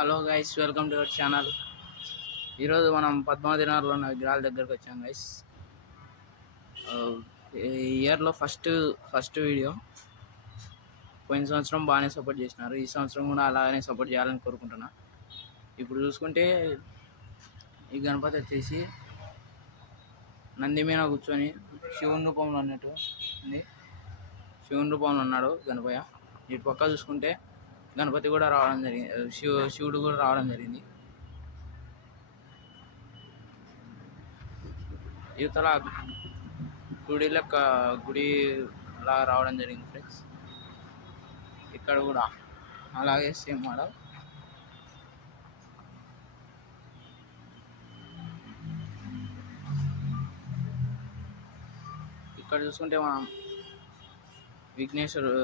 Hello guys, welcome to our channel. ఈరోజు మనం పద్మావతి నగర్లో ఉన్న విగ్రహాల దగ్గరకు వచ్చాం గైస్. ఈ ఇయర్లో ఫస్ట్ వీడియో. పోయిన సంవత్సరం బాగానే సపోర్ట్ చేసినారు, ఈ సంవత్సరం కూడా అలాగనే సపోర్ట్ చేయాలని కోరుకుంటున్నా. ఇప్పుడు చూసుకుంటే ఈ గణపతి వచ్చేసి నంది మీద కూర్చొని శివుని రూపంలో ఉన్నట్టు ఉంది. శివుని రూపంలో ఉన్నాడు గణపయ్య. ఇటు పక్క చూసుకుంటే గణపతి కూడా రావడం జరిగింది, శివుడు కూడా రావడం జరిగింది. యువతల గుడిలా రావడం జరిగింది ఫ్రెండ్స్. ఇక్కడ కూడా అలాగే సేమ్ మోడల్. ఇక్కడ చూసుకుంటే మనం విఘ్నేశ్వరు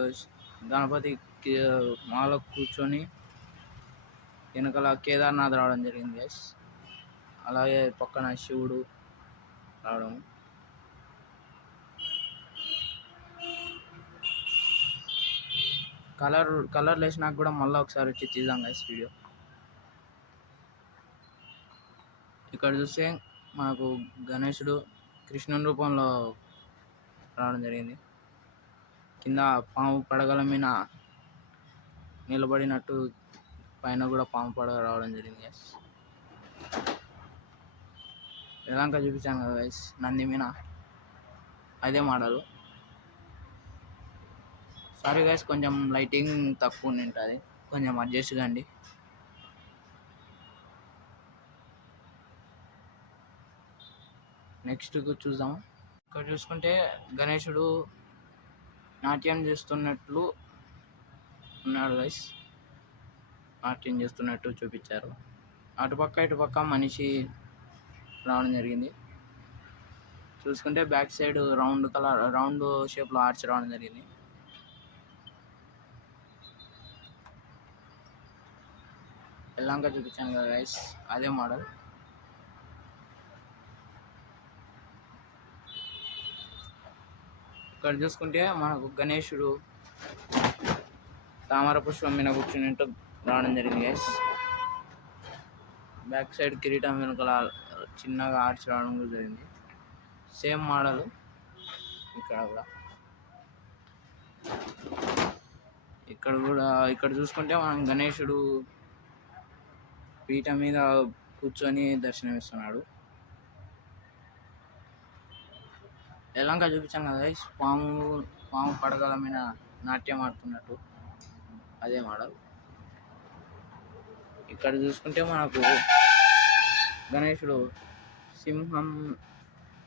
గణపతి మాలో కూర్చొని వెనకాల కేదార్నాథ్ రావడం జరిగింది గైస్. అలాగే పక్కన శివుడు రావడం. కలర్ వేసినాక కూడా మళ్ళీ ఒకసారి వచ్చి తీద్దాం గైస్ వీడియో. ఇక్కడ చూస్తే మనకు గణేశుడు కృష్ణుని రూపంలో రావడం జరిగింది. కింద పాము పడగల మీద నిలబడినట్టు పైన కూడా పాము పడగ రావడం జరిగింది గైస్. ఎలాంక చూపించాను కదా గైస్, నంది మీద అదే మోడల్. సారీ గైస్, కొంచెం లైటింగ్ తక్కువ ఉంటుంది, కొంచెం అడ్జస్ట్ కండి. నెక్స్ట్ చూద్దాం. ఇక్కడ చూసుకుంటే గణేశుడు నాట్యం చేస్తున్నట్లు ఉన్నాడు గైస్. నాట్యం చేస్తున్నట్టు చూపించారు. ఇటుపక్క మనిషి రావడం జరిగింది. చూసుకుంటే బ్యాక్ సైడ్ రౌండ్ షేప్లో ఆర్చ్ రావడం జరిగింది. ఎల్లంగా చూపించాను కదా గైస్, అదే మోడల్. ఇక్కడ చూసుకుంటే మనకు గణేశుడు తామర పుష్పం మీద కూర్చున్నట్టు రావడం జరిగింది గైస్. బ్యాక్ సైడ్ కిరీటం వెనుకల చిన్నగా ఆర్చ్ రావడం కూడా జరిగింది. సేమ్ మోడల్ ఇక్కడ చూసుకుంటే మనం గణేశుడు పీఠ మీద కూర్చొని దర్శనమిస్తున్నాడు. ఎలాంగా చూపించాను కదా గైస్, పాము పడగల మీద నాట్యం ఆడుతున్నట్టు అదే మోడల్. ఇక్కడ చూసుకుంటే మనకు గణేశుడు సింహం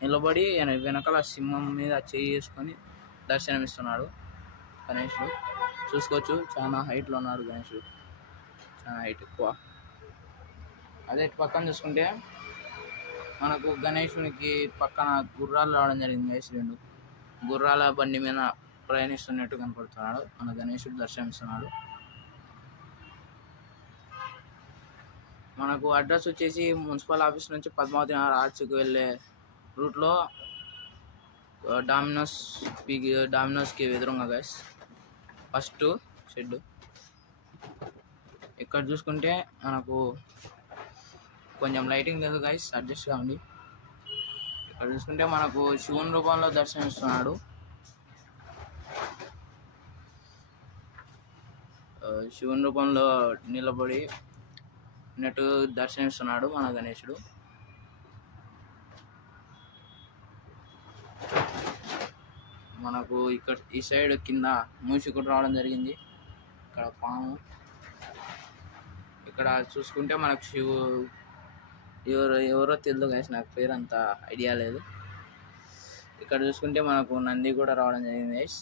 నిలబడి వెనకాల సింహం మీద చేయి చేసుకొని దర్శనమిస్తున్నాడు గణేశుడు. చూసుకోవచ్చు, చాలా హైట్లో ఉన్నాడు గణేశుడు, చాలా హైట్ ఎక్కువ. అదే పక్కన చూసుకుంటే మనకు గణేశునికి పక్కన గుర్రాలు రావడం జరిగింది గైస్. 2 గుర్రాల బండి మీద ప్రయాణిస్తున్నట్టు కనపడుతున్నాడు మన గణేశుడు, దర్శనమిస్తున్నాడు. మనకు అడ్రస్ వచ్చేసి మున్సిపల్ ఆఫీస్ నుంచి పద్మావతి నగర్ ఆర్చ్కి వెళ్ళే రూట్లో డామినోస్కి ఎదురుగా గైస్, ఫస్ట్ షెడ్. ఇక్కడ చూసుకుంటే మనకు కొంచెం లైటింగ్ లేదు గైస్, అడ్జస్ట్ కావండి. ఇక్కడ చూసుకుంటే మనకు శివుని రూపంలో దర్శనమిస్తున్నాడు. శివుని రూపంలో నిలబడి నెట్టు దర్శనమిస్తున్నాడు మన గణేశుడు. మనకు ఇక్కడ ఈ సైడ్ కింద మూషికుడు రావడం జరిగింది. ఇక్కడ పాము. ఇక్కడ చూసుకుంటే మనకు ఎవరో తెలియదు గైస్, నాకు పేరు అంత ఐడియా లేదు. ఇక్కడ చూసుకుంటే మనకు నంది కూడా రావడం జరిగింది గైస్.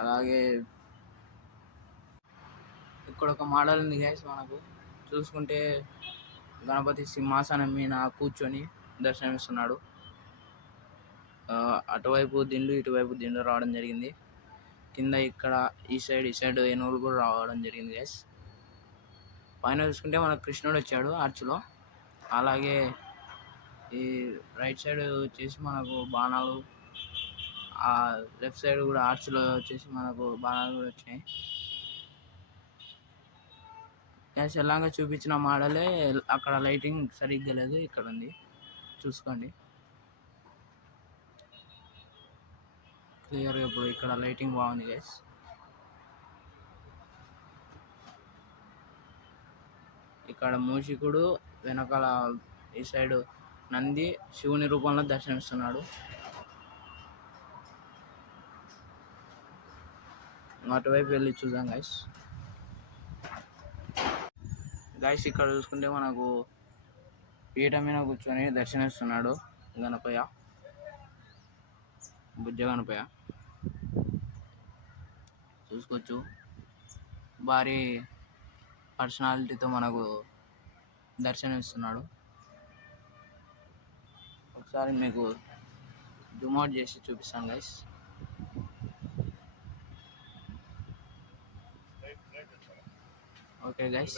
అలాగే ఇక్కడ ఒక మోడల్ ఉంది గైస్. మనకు చూసుకుంటే గణపతి సింహాసనం మీద కూర్చొని దర్శనమిస్తున్నాడు. అటువైపు దిండు, ఇటువైపు దిండు రావడం జరిగింది. కింద ఇక్కడ ఈ సైడ్ ఏనుగులు కూడా రావడం జరిగింది గైస్. పైన చూసుకుంటే మనకు కృష్ణుడు వచ్చాడు ఆర్చ్లో. అలాగే ఈ రైట్ సైడ్ వచ్చేసి మనకు బాణాలు ఆ లెఫ్ట్ సైడ్ కూడా ఆర్చ్లో వచ్చేసి మనకు బాణాలు కూడా వచ్చినాయి. గ్యాస్ ఎలాగా చూపించిన మోడలే అక్కడ లైటింగ్ సరిగ్గా లేదు, ఇక్కడ ఉంది చూసుకోండి క్లియర్గా. ఇప్పుడు ఇక్కడ లైటింగ్ బాగుంది గ్యాస్. ఇక్కడ మూషికుడు వెనకాల ఈ సైడ్ నంది శివుని రూపంలో దర్శనమిస్తున్నాడు. అటువైపు వెళ్ళి చూద్దాం గైస్. గైస్ ఇక్కడ చూసుకుంటే మనకు పీఠ మీద కూర్చొని దర్శనమిస్తున్నాడు గణపయ్య, బుజ్జ గణపయ్య చూసుకోవచ్చు. భారీ పర్సనాలిటీతో మనకు దర్శనమిస్తున్నాడు. ఒకసారి మీకు జూమ్ అవుట్ చేసి చూపిస్తాను గైస్. Okay guys,